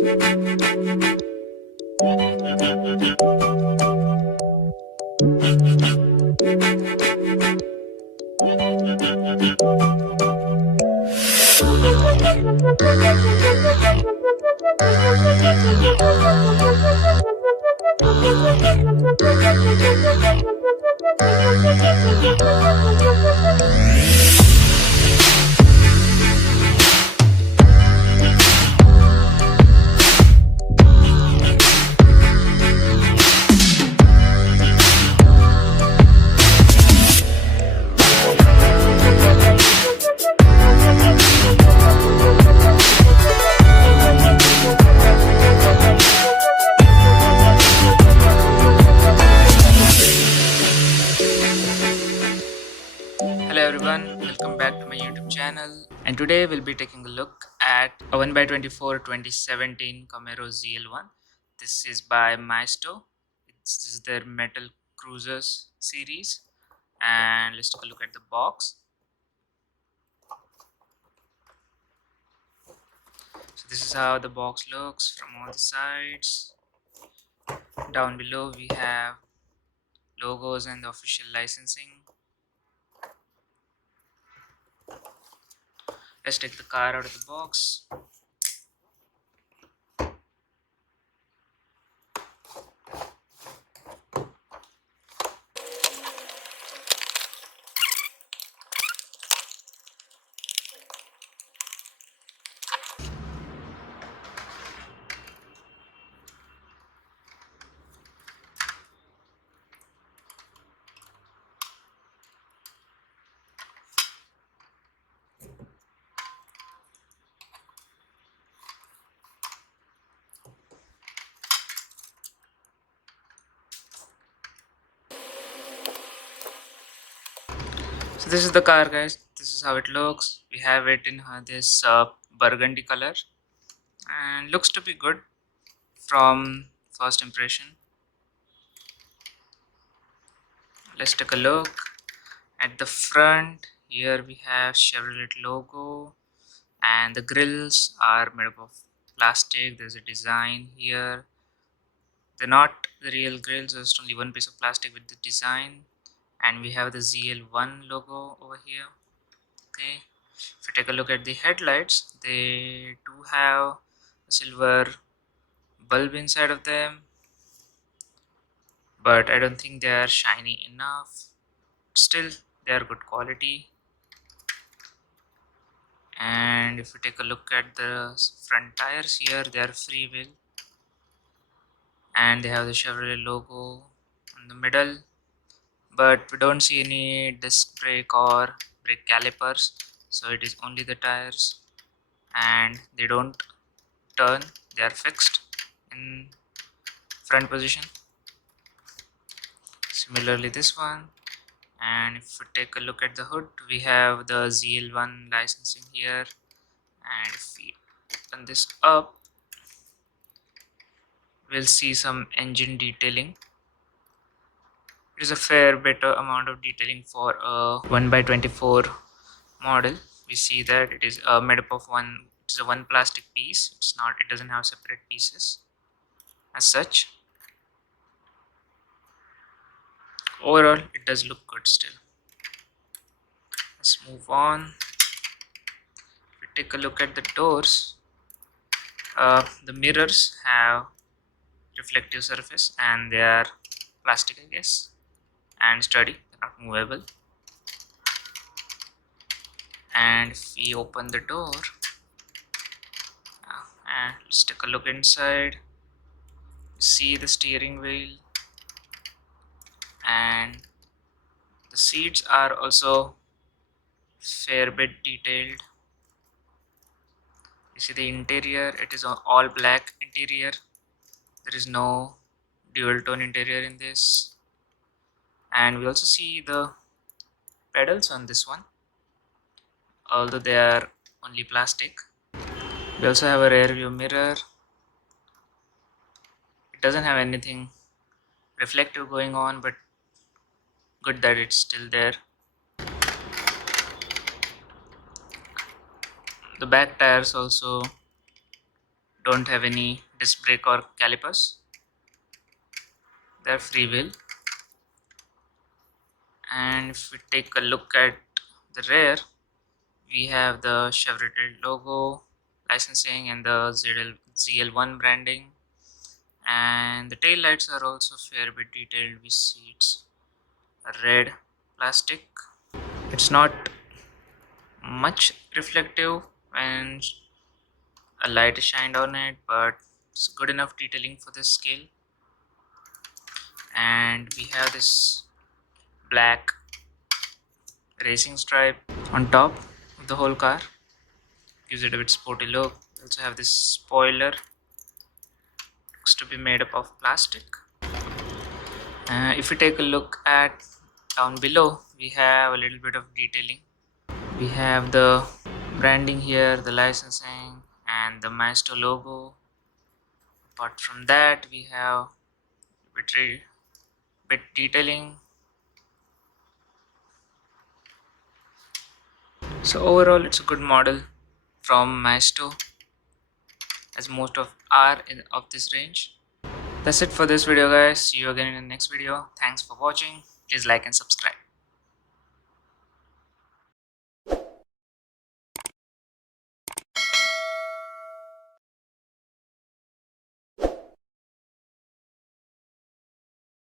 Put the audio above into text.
Hello everyone, welcome back to my YouTube channel, and today we'll be taking a look at a 1x24 2017 Camaro ZL1. This is by Maisto. This is their Metal Cruisers series, and let's take a look at the box. So this is how the box looks from all the sides. Down below we have logos and the official licensing. Let's take the car out of the box. So this is the car, guys. This is how it looks. We have it in this burgundy color, and looks to be good from first impression. Let's take a look at the front. Here we have Chevrolet logo, and the grills are made up of plastic. There's a design here. They're not the real grills, just only one piece of plastic with the design. And we have the ZL1 logo over here. Okay, if you take a look at the headlights, they do have a silver bulb inside of them, but I don't think they are shiny enough. Still, they are good quality. And if you take a look at the front tires, here they are freewheel, and they have the Chevrolet logo in the middle, but we don't see any disc brake or brake calipers, so it is only the tires, and they don't turn, they are fixed in front position. Similarly this one. And if we take a look at the hood, we have the ZL1 licensing here, and if we open this up, we'll see some engine detailing. It is a fair bit amount of detailing for a 1x24 model. We see that it is made up of it is a one plastic piece. It doesn't have separate pieces as such. Overall, it does look good still. Let's move on. If we take a look at the doors, the mirrors have reflective surface, and they are plastic, I guess, and sturdy, they're not movable. And if we open the door, and let's take a look inside, see the steering wheel, and the seats are also fair bit detailed. You see the interior, it is all black interior. There is no dual tone interior in this. And we also see the pedals on this one, although they are only plastic. We also have a rear view mirror. It doesn't have anything reflective going on, but good that it's still there. The back tires also don't have any disc brake or calipers. They're free wheel. And if we take a look at the rear, we have the Chevrolet logo, licensing, and the ZL1 branding. And the tail lights are also fair bit detailed. We see it's a red plastic. It's not much reflective when a light is shined on it, but it's good enough detailing for this scale. And we have this black racing stripe on top of the whole car, gives it a bit sporty look. We also have this spoiler, looks to be made up of plastic. If we take a look at down below, we have a little bit of detailing. We have the branding here, the licensing, and the Maisto logo. Apart from that, we have bit detailing. So overall, it's a good model from Maisto, as most of are of this range. That's it for this video, guys. See you again in the next video. Thanks for watching. Please like and subscribe.